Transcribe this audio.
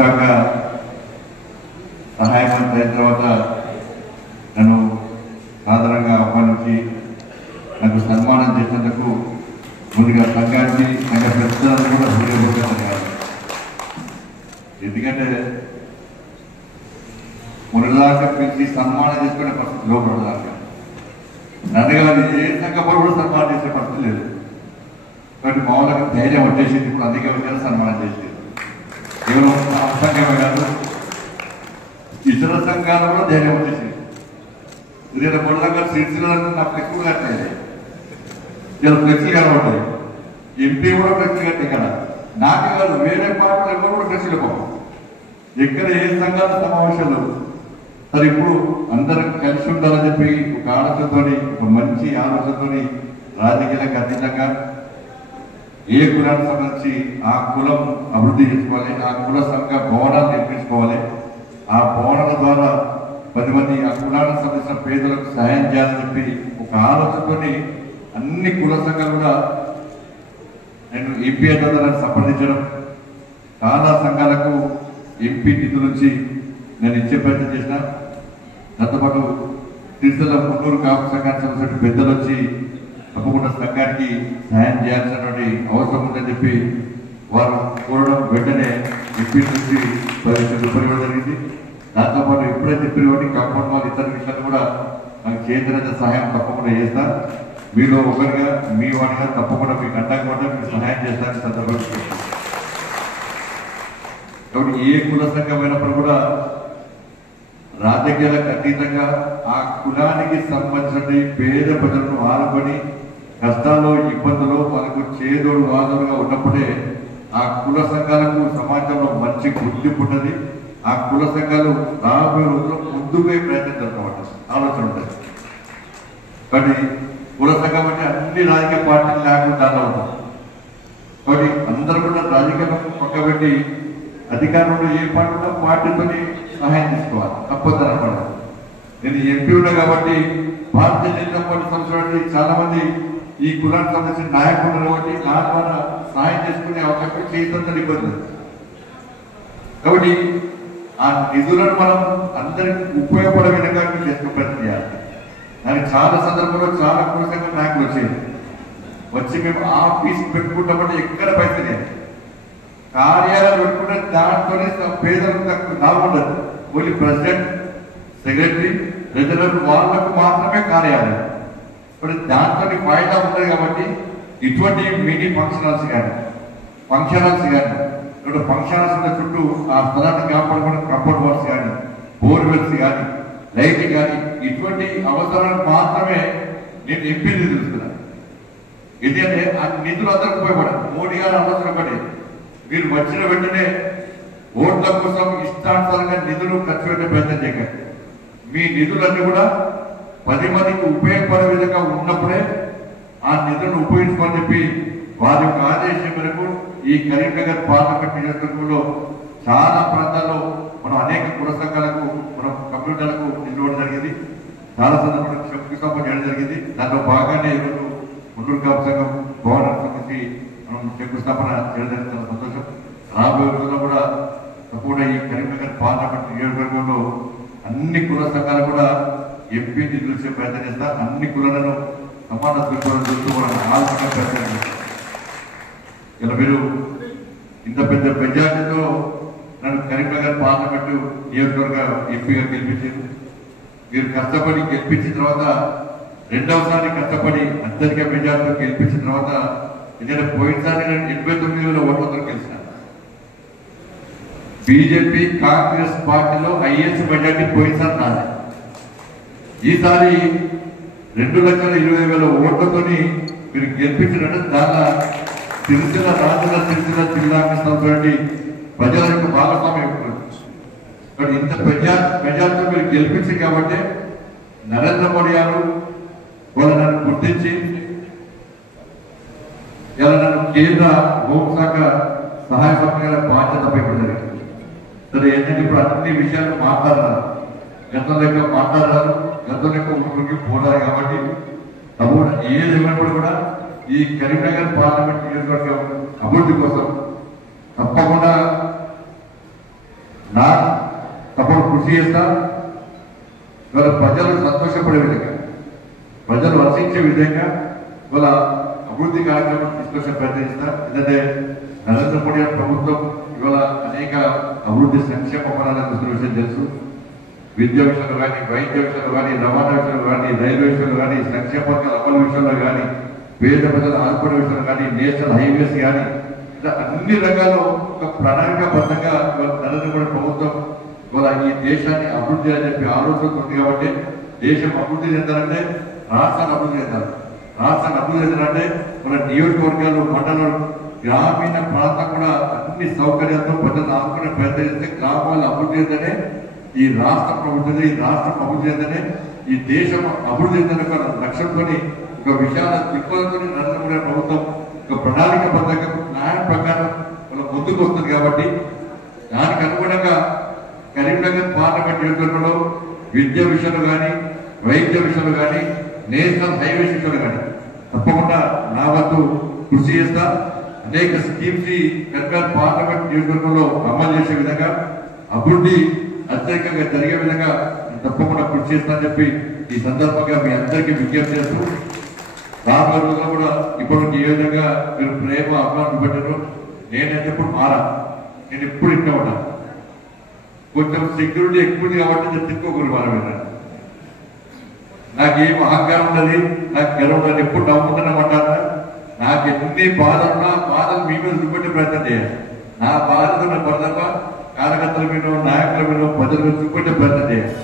హోంశాఖ సహాయ మంత్రి అయిన తర్వాత నన్ను సాధారణంగా ఆహ్వానించి నాకు సన్మానం చేసినందుకు ముందుగా సంఘానికి సంఘ ప్రతినిధులను కూడా హృదయపూర్వకంగా ఎందుకంటే మురళిదాకా పిలిచి సన్మానం చేసుకునే పరిస్థితి లోపడదాకా నన్నగారు ఏ సంఘపరు కూడా సన్మానం చేసే పరిస్థితి లేదు. కాబట్టి మామూలుగా ధైర్యం వచ్చేసింది. ఇప్పుడు అందుకే వచ్చారు సన్మానం చేసేది. కేవలం ఆ సంఘమే కాదు, ఇతర సంఘాలు కూడా ధైర్యం వచ్చేసింది. ఎందుకంటే మురళిదాకా సిరిసిల్లకు నా ఫ్లెక్స్లు కట్టాయి, ఇలా ఫ్లెక్స్లు కనబడ్డాయి. ఎంపీ కూడా ఫ్లెక్స్లు కట్టాయి కదా. నాకే కాదు, వేరే పార్టీలు ఎవరు కూడా ఫ్లెక్స్లు పోవు. ఎక్కడ ఏ సంఘాల సమావేశాలు సరే ఇప్పుడు అందరం కలిసి ఉండాలని చెప్పి ఒక ఆలోచనతోని, ఒక మంచి ఆలోచనతోని రాజకీయాలకు అతీతంగా ఏ కులానికి సంబంధించి ఆ కులం అభివృద్ధి చేసుకోవాలి, ఆ కుల సంఘ భవనాలు నిర్మించుకోవాలి, ఆ భవనాల ద్వారా 10 మంది ఆ కులానికి సంబంధించిన పేదలకు సహాయం చేయాలని చెప్పి ఒక ఆలోచనతోని అన్ని కుల సంఘాలు కూడా నేను ఎంపీ ద్వారా సంప్రదించడం, చాలా సంఘాలకు ఎంపీ నిధుల నుంచి నేను ఇచ్చే ప్రయత్నం చేసిన. దాంతోపాటు సిరిసిల్ల మున్నూరు కాపు సంఘానికి సంబంధించిన పెద్దలు వచ్చి తప్పకుండా సంఘానికి సహాయం చేయాల్సినటువంటి అవసరం ఉందని చెప్పి వారు కోరడం, వెంటనే ఎంపీ నుంచి 10 లక్షల రూపాయలు ఇవ్వడం జరిగింది. దాంతోపాటు ఎప్పుడైతే చెప్పినటువంటి కాంపౌండ్ వాళ్ళు ఇతర విషయాలు కూడా నాకు చేతనైన సహాయం తప్పకుండా చేస్తా. మీలో ఒకరిగా మీ వాడిగా తప్పకుండా మీకు అండగా మీకు సహాయం చేస్తారని సందర్భంగా. కాబట్టి ఏ కుల సంఘమైనప్పుడు కూడా రాజకీయాలకు అతీతంగా ఆ కులానికి సంబంధించిన పేద ప్రజలను ఆనుకొని కష్టాలు ఇబ్బందులు మనకు చేదోడు వాదోడుగా ఉన్నప్పుడే ఆ కుల సంఘాలకు సమాజంలో మంచి గుర్తింపు ఉన్నది. ఆ కుల సంఘాలు రాబోయే రోజుల్లో ముందుగా ప్రయత్నం జరుగుతామంట ఆలోచన ఉంటుంది. కానీ కుల సంఘం అంటే అన్ని రాజకీయ పార్టీలు లేకుండా అవుతాం. కాబట్టి అందరూ కూడా రాజకీయాలను పక్కబెట్టి అధికారంలో ఏ పార్టీ ఉన్నా పార్టీతో సహాయం తీసుకోవాలి, తప్పదు అనమాట. నేను ఎంపీ ఉన్నా కాబట్టి భారతీయ జనతా పార్టీ సంవత్సరానికి చాలా మంది ఈ కులానికి సంబంధించిన నాయకులు కాబట్టి నా ద్వారా సహాయం చేసుకునే అవకాశం చేయడం ఇబ్బంది. కాబట్టి ఆ నిధులను మనం అందరికి ఉపయోగపడే విధంగా చేసుకునే ప్రయత్నం చేయాలి. దానికి చాలా సందర్భంలో చాలా కుల సంఘం నాయకులు వచ్చి మేము ఆఫీస్ పెట్టుకుంటామంటే ఎక్కడ పైసలే కార్యాలయం పెట్టుకుంటే దాంట్లోనే పేదలకు లాభం ఉండదు. ఓన్లీ ప్రెసిడెంట్, సెక్రటరీ, ట్రెజరర్ వాళ్ళకు మాత్రమే కార్యాలయం. ఇప్పుడు దాంతో ఫాయిదా ఉంటుంది. కాబట్టి ఇటువంటి మినీ ఫంక్షన్ హాల్స్ కానీ ఇప్పుడు ఫంక్షన్ హాల్స్ చుట్టూ ఆ స్థలాన్ని కాపాడుకునే కంపౌండ్ వాల్స్ కానీ, బోర్వెల్స్ కానీ, లైట్ కానీ ఇటువంటి అవసరాలకు మాత్రమే నేను ఎంపీ నిధులు ఇస్తున్నాను. ఎందుకంటే ఆ నిధులు అందరికి ఉపయోగపడాలి. మోడీ గారు అవసరం పడి మీరు వచ్చిన వెంటనే ఓట్ల కోసం ఇష్టానుసారంగా నిధులు ఖర్చు పెట్టే ప్రయత్నం చేయకండి. మీ నిధులన్నీ కూడా 10 మందికి ఉపయోగపడే విధంగా ఉన్నప్పుడే ఆ నిధులను ఉపయోగించుకోని చెప్పి వారి యొక్క ఆదేశం మేరకు ఈ కరీంనగర్ పార్లమెంట్ నియోజకవర్గంలో చాలా ప్రాంతాల్లో మనం అనేక కుల సంఘాలకు మనం కమ్యూనిటీలకు నిలవడం జరిగింది. చాలా సందర్భంలో శంకుస్థాపన చేయడం జరిగింది. దాంట్లో భాగానే ఈరోజు మున్నూరు కాపు సంఘం భవనానికి సంబంధించి మనం శంకుస్థాపన చేయడం జరిగింది. చాలా సంతోషం. రాబోయే రోజుల్లో కూడా తప్పకుండా ఈ కరీంనగర్ పార్లమెంట్ నియోజకవర్గంలో అన్ని కుల సంఘాలు కూడా ఎంపీ నిధులు ఇచ్చే ప్రయత్నం చేస్తా. అన్ని కులాలను సమాన దృక్పథం చూస్తూ కూడా ఆలోచన ప్రయత్నం చేస్తాం. ఇలా మీరు ఇంత పెద్ద మెజార్టీతో నన్ను కరీంనగర్ పార్లమెంటు నియోజకవర్గ ఎంపీగా గెలిపించారు. మీరు కష్టపడి గెలిపించిన తర్వాత రెండవసారి కష్టపడి అత్యధిక మెజార్టీతో గెలిపించిన తర్వాత ఎందుకంటే పోయినసారి నేను 89,000 ఓట్లతో గెలిచిన. బీజేపీ కాంగ్రెస్ పార్టీలో హైయెస్ట్ మెజార్టీ పోయినసారి నాది. ఈసారి 2,20,000 ఓట్లతో మీరు గెలిపించినట్టు దానిలో సిరిసిల్ల రాజన్న సిరిసిల్ల జిల్లాకి సంబంధించి ప్రజల యొక్క భాగస్వామ్యం ఉంటుంది. కానీ ఇంత మెజార్టీతో మీరు గెలిపించింది కాబట్టి నరేంద్ర మోడీ గారు వాళ్ళు నన్ను గుర్తించి ఇలా నన్ను కేంద్ర హోంశాఖ సహాయ మంత్రిగా బాధ్యత పైపడింది. సరే ఏంటంటే ఇప్పుడు అన్ని విషయాలు మాట్లాడారు, గతంలో లెక్క మాట్లాడారు, గతంలో లెక్క ఊరికి పోరారు. కాబట్టి తప్పకుండా ఏది ఏమైనప్పుడు కూడా ఈ కరీంనగర్ పార్లమెంట్ నియోజకవర్గం అభివృద్ధి కోసం తప్పకుండా నా తప్పుడు కృషి చేస్తా. ఇవాళ ప్రజలు సంతోషపడే విధంగా, ప్రజలు వర్షించే విధంగా ఇవాళ అభివృద్ధి కార్యక్రమం తీసుకొచ్చే ప్రయత్నిస్తా. ఎందుకంటే నరేంద్ర మోడీ గారి ప్రభుత్వం ఇవాళ అనేక అభివృద్ధి సంక్షేమ పథకాలను తీసుకునే విషయం తెలుసు. విద్యా విషయంలో కానీ, వైద్య విషయంలో కానీ, రవాణా విషయంలో కానీ, రైల్వే విషయంలో కానీ, సంక్షేమ పథకాల అమలు విషయంలో కానీ, పేద ప్రజల ఆదుకునే విషయంలో కానీ, నేషనల్ హైవేస్ కానీ, ఇలా అన్ని రంగాల్లో ఒక ప్రణాళికాబద్ధంగా నరేంద్ర మోడీ ప్రభుత్వం ఇవాళ ఈ దేశాన్ని అభివృద్ధి అని చెప్పి ఆలోచన ఉంది. కాబట్టి దేశం అభివృద్ధి చెందాలంటే రాష్ట్రాన్ని అభివృద్ధి చెందాలి. రాష్ట్రాన్ని అభివృద్ధి చెందాలంటే మన నియోజకవర్గాలు, మండలాలు, గ్రామీణ ప్రాంతం కూడా అన్ని సౌకర్యాలతో ప్రజలు ఆదుకునే ప్రయత్నం చేస్తే గ్రామాలు అభివృద్ధి చెందనే ఈ రాష్ట్ర ప్రభుత్వం, ఈ రాష్ట్రం అభివృద్ధి చెందనే ఈ దేశం అభివృద్ధి చెందనే ఒక లక్ష్యంతో, ఒక విషయాల దృక్పథంతో నరేంద్ర మోడీ ప్రభుత్వం ఒక ప్రణాళికబద్ధంగా న్యాయం ప్రకారం వాళ్ళ ముందుకు వస్తుంది. కాబట్టి దానికి అనుగుణంగా కరీంనగర్ పార్లమెంట్ నియోజకవర్గంలో విద్య విషయంలో కానీ, వైద్య విషయంలో కానీ, నేషనల్ హైవేస్ విషయంలో కానీ తప్పకుండా నా వద్దు కృషి చేస్తా. అనేక స్కీమ్స్ కరీంనగర్ పార్లమెంట్ నియోజకవర్గంలో అమలు చేసే విధంగా, అభివృద్ధి అత్యధికంగా జరిగే విధంగా తప్పకుండా కృషి చేస్తానని చెప్పి ఈ సందర్భంగా మీ అందరికీ విజ్ఞప్తి చేస్తూ, రాబోయే రోజుల్లో కూడా ఇప్పుడు ఏ విధంగా మీరు ప్రేమ అభిమానం పెట్టారు. నేనైతే ఇప్పుడు మారా, నేను ఎప్పుడు ఇంట్లో ఉంటాను. కొంచెం సెక్యూరిటీ ఎక్కువ ఉంది కాబట్టి నేను తిట్టుకోకూడదు. వాళ్ళ నాకేం అహంకారం ఉన్నది, నాకు గెలవ ఉన్నది, ఎప్పుడు నవ్వుకుంటానమంటారా? నాకు ఎన్ని బాధలున్నా బాధలు మీ మీద చూపెట్టే ప్రయత్నం చేయాలి. నా బాధలు నా భర్తగా కార్యకర్తల మీద, నాయకుల మీద, ప్రజల మీద చూపెట్టే ప్రయత్నం చేయాలి.